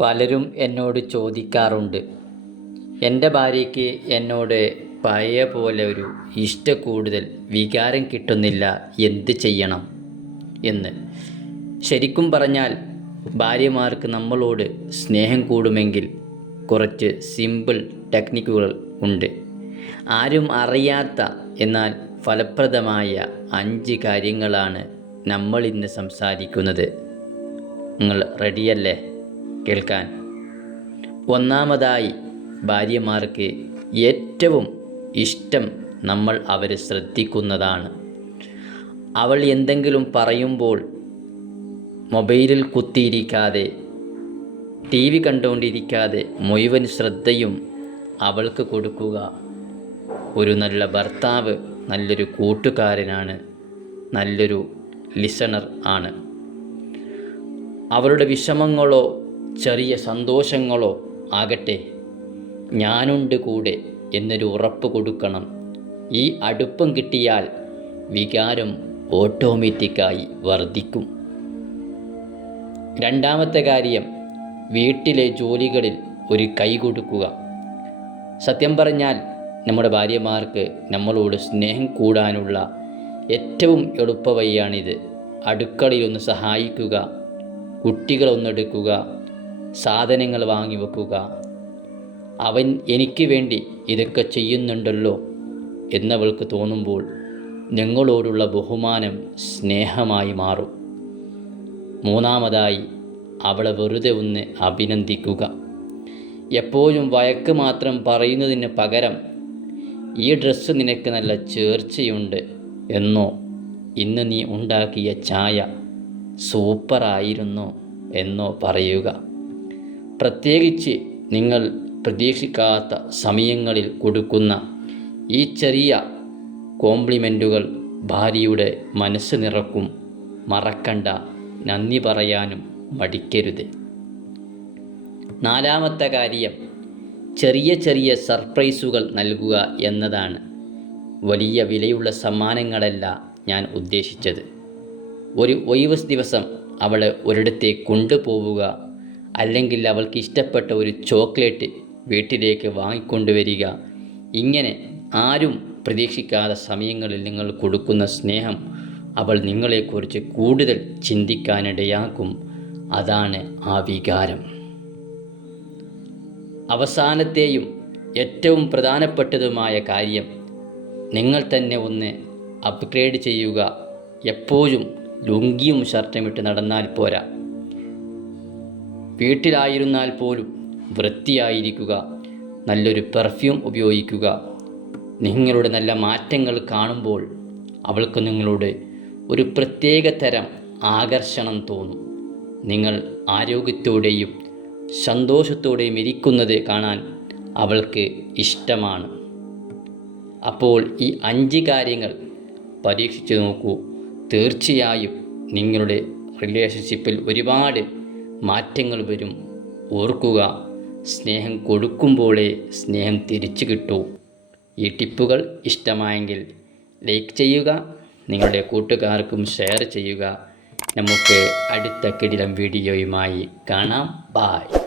പലരും എന്നോട് ചോദിക്കാറുണ്ട്. എന്റെ ഭാര്യയ്ക്ക് എന്നോട് പഴയ പോലെ ഒരു ഇഷ്ട കൂടുതൽ വികാരം കിട്ടുന്നില്ല എന്ത് ചെയ്യണം എന്ന്. ശരിക്കും പറഞ്ഞാൽ ഭാര്യമാർക്ക് നമ്മളോട് സ്നേഹം കൂടുമെങ്കിൽ കുറച്ച് സിമ്പിൾ ടെക്നിക്കുകൾ ഉണ്ട്. ആരും അറിയാത്ത എന്നാൽ ഫലപ്രദമായ അഞ്ച് കാര്യങ്ങളാണ് നമ്മൾ ഇന്ന് സംസാരിക്കുന്നത്. നിങ്ങൾ റെഡിയല്ലേ കേൾക്കാൻ. ഒന്നാമതായി ഭാര്യമാർക്ക് ഏറ്റവും ഇഷ്ടം നമ്മൾ അവരെ ശ്രദ്ധിക്കുന്നതാണ്. അവൾ എന്തെങ്കിലും പറയുമ്പോൾ മൊബൈലിൽ കുത്തിയിരിക്കാതെ ടി വി കണ്ടുകൊണ്ടിരിക്കാതെ മുഴുവൻ ശ്രദ്ധയും അവൾക്ക് കൊടുക്കുക ഒരു നല്ല ഭർത്താവ് നല്ലൊരു കൂട്ടുകാരനാണ് നല്ലൊരു ലിസണർ ആണ്. അവളുടെ വിഷമങ്ങളോ ചെറിയ സന്തോഷങ്ങളോ ആകട്ടെ. ഞാനുണ്ട് കൂടെ എന്നൊരു ഉറപ്പ് കൊടുക്കണം. ഈ അടുപ്പം കിട്ടിയാൽ വികാരം ഓട്ടോമാറ്റിക്കായി വർദ്ധിക്കും. രണ്ടാമത്തെ കാര്യം വീട്ടിലെ ജോലികളിൽ ഒരു കൈ കൊടുക്കുക. സത്യം പറഞ്ഞാൽ നമ്മുടെ ഭാര്യമാർക്ക് നമ്മളോട് സ്നേഹം കൂടാനുള്ള ഏറ്റവും എളുപ്പ വഴിയാണിത് അടുക്കളയിലൊന്ന് സഹായിക്കുക കുട്ടികളൊന്നെടുക്കുക സാധനങ്ങൾ വാങ്ങി വെക്കുക. അവൻ എനിക്ക് വേണ്ടി ഇതൊക്കെ ചെയ്യുന്നുണ്ടല്ലോ എന്നവൾക്ക് തോന്നുമ്പോൾ നിങ്ങളോടുള്ള ബഹുമാനം സ്നേഹമായി മാറും. മൂന്നാമതായി അവളെ വെറുതെ ഒന്ന് അഭിനന്ദിക്കുക. എപ്പോഴും വഴക്ക് മാത്രം പറയുന്നതിന് പകരം ഈ ഡ്രസ്സ് നിനക്ക് നല്ല ചേർച്ചയുണ്ട് എന്നോ ഇന്ന് നീ ഉണ്ടാക്കിയ ചായ സൂപ്പറായിരുന്നു എന്നോ പറയുക. പ്രത്യേകിച്ച് നിങ്ങൾ പ്രതീക്ഷിക്കാത്ത സമയങ്ങളിൽ കൊടുക്കുന്ന ഈ ചെറിയ കോംപ്ലിമെന്റുകൾ ഭാര്യയുടെ മനസ്സ് നിറക്കും. മറക്കണ്ട നന്ദി പറയാനും മടിക്കരുത്. നാലാമത്തെ കാര്യം ചെറിയ ചെറിയ സർപ്രൈസുകൾ നൽകുക എന്നതാണ് വലിയ വിലയുള്ള സമ്മാനങ്ങളല്ല ഞാൻ ഉദ്ദേശിച്ചത്. ഒരു ഒഴിവ് ദിവസം അവളെ ഒരിടത്തേക്ക് കൊണ്ടുപോവുക അല്ലെങ്കിൽ അവൾക്ക് ഇഷ്ടപ്പെട്ട ഒരു ചോക്ലേറ്റ് വീട്ടിലേക്ക് വാങ്ങിക്കൊണ്ടുവരിക. ഇങ്ങനെ ആരും പ്രതീക്ഷിക്കാത്ത സമയങ്ങളിൽ നിങ്ങൾ കൊടുക്കുന്ന സ്നേഹം അവൾ നിങ്ങളെക്കുറിച്ച് കൂടുതൽ ചിന്തിക്കാനിടയാക്കും. അതാണ് ആ വികാരം. അവസാനത്തെയും ഏറ്റവും പ്രധാനപ്പെട്ടതുമായ കാര്യം നിങ്ങൾ തന്നെ ഒന്ന് അപ്ഗ്രേഡ് ചെയ്യുക. എപ്പോഴും ലുങ്കിയും ഷർട്ടും ഇട്ട് നടന്നാൽ പോരാ. വീട്ടിലായിരുന്നാൽ പോലും വൃത്തിയായിരിക്കുക നല്ലൊരു പെർഫ്യൂം ഉപയോഗിക്കുക. നിങ്ങളുടെ നല്ല മാറ്റങ്ങൾ കാണുമ്പോൾ അവൾക്ക് നിങ്ങളോട് ഒരു പ്രത്യേക തരം ആകർഷണം തോന്നും. നിങ്ങൾ ആരോഗ്യത്തോടെയും സന്തോഷത്തോടെയും ഇരിക്കുന്നത് കാണാൻ അവൾക്ക് ഇഷ്ടമാണ്. അപ്പോൾ ഈ അഞ്ച് കാര്യങ്ങൾ പരീക്ഷിച്ചു നോക്കൂ. തീർച്ചയായും നിങ്ങളുടെ റിലേഷൻഷിപ്പിൽ ഒരുപാട് മാറ്റങ്ങൾ വരും. ഓർക്കുക സ്നേഹം കൊടുക്കുമ്പോഴേ സ്നേഹം തിരിച്ചു കിട്ടൂ. ഈ ടിപ്പുകൾ ഇഷ്ടമായെങ്കിൽ ലൈക്ക് ചെയ്യുക നിങ്ങളുടെ കൂട്ടുകാർക്കും ഷെയർ ചെയ്യുക. നമുക്ക് അടുത്ത കിടിലം വീഡിയോയുമായി കാണാം. ബായ്